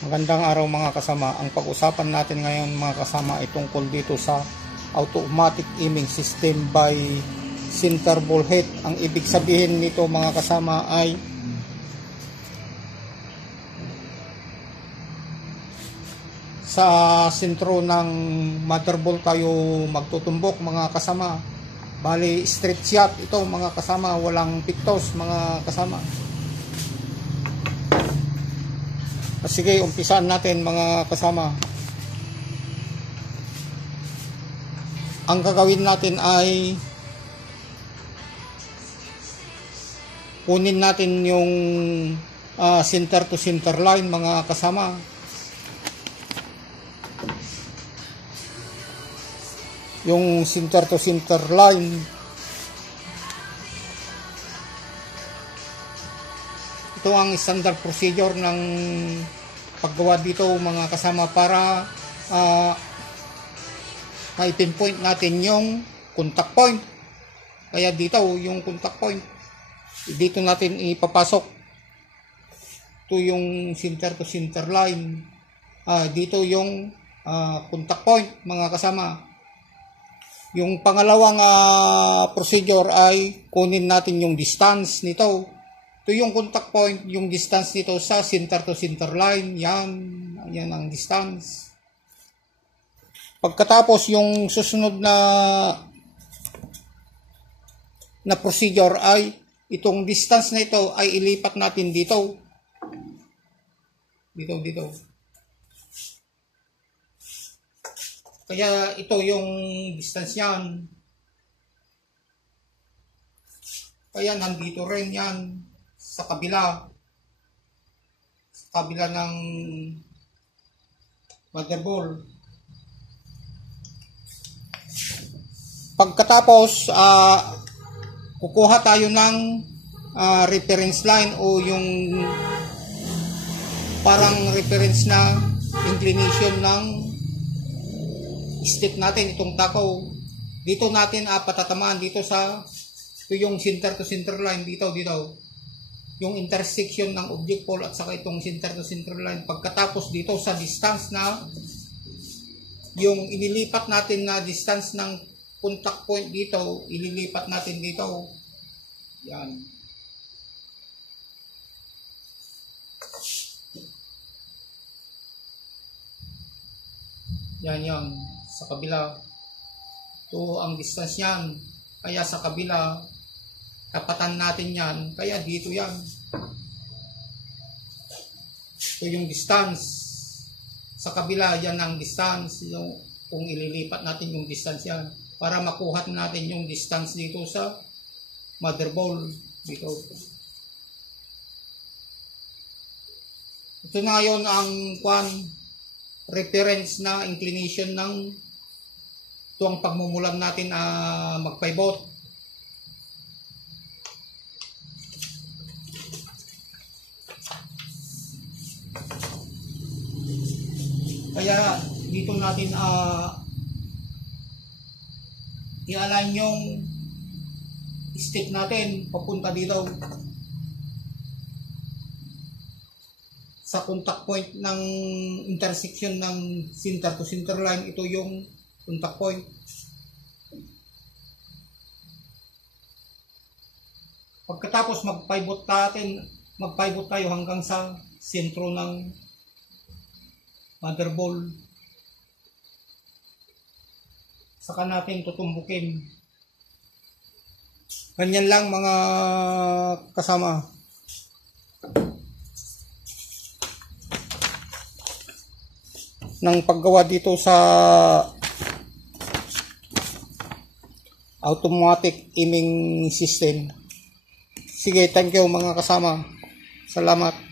Magandang araw mga kasama. Ang pag-usapan natin ngayon mga kasama ay tungkol dito sa automatic aiming system by center ball head. Ang ibig sabihin nito mga kasama ay sa sentro ng mother ball tayo magtutumbok mga kasama. Bali straight shot ito mga kasama, walang pictos mga kasama. Sige, umpisaan natin mga kasama. Ang gagawin natin ay kunin natin yung center to center line mga kasama. Yung center to center line, ito ang standard procedure ng paggawa dito mga kasama para ma-pinpoint natin yung contact point. Kaya dito yung contact point, dito natin ipapasok. Ito yung center to center line, dito yung contact point mga kasama. Yung pangalawang procedure ay kunin natin yung distance nito. Ito yung contact point, yung distance nito sa center to center line. Yan ang distance. Pagkatapos yung susunod na procedure ay itong distance na ito ay ilipat natin dito. Dito. Kaya ito yung distance yan. Kaya nandito rin yan. Sa kabila ng mother ball. Pagkatapos kukuha tayo ng reference line o yung parang reference na inclination ng stick natin, itong takaw. Dito natin patatamaan dito ito yung center to center line dito. Yung intersection ng object pole at saka itong center to center line. Pagkatapos dito sa distance na yung ililipat natin na distance ng contact point dito, ililipat natin dito. Yan. Yan. Sa kabila. Ito ang distance yan. Kaya sa kabila, tapatan natin yan. Kaya dito yan. Ito yung distance. Sa kabila, yan ang distance. Kung ililipat natin yung distance yan. Para makuha natin yung distance dito sa mother ball. Dito. Ito na yun ang reference na inclination ng ito ang pagmumulan natin mag-pivot. Kaya dito natin i-align yung stick natin papunta dito sa contact point ng intersection ng center to center line. Ito yung contact point. Pagkatapos mag-pivot tayo hanggang sa sentro ng mother ball. Saka natin tutumbukin. Ganyan lang mga kasama. Ng paggawa dito sa automatic aiming system. Sige, thank you mga kasama. Salamat.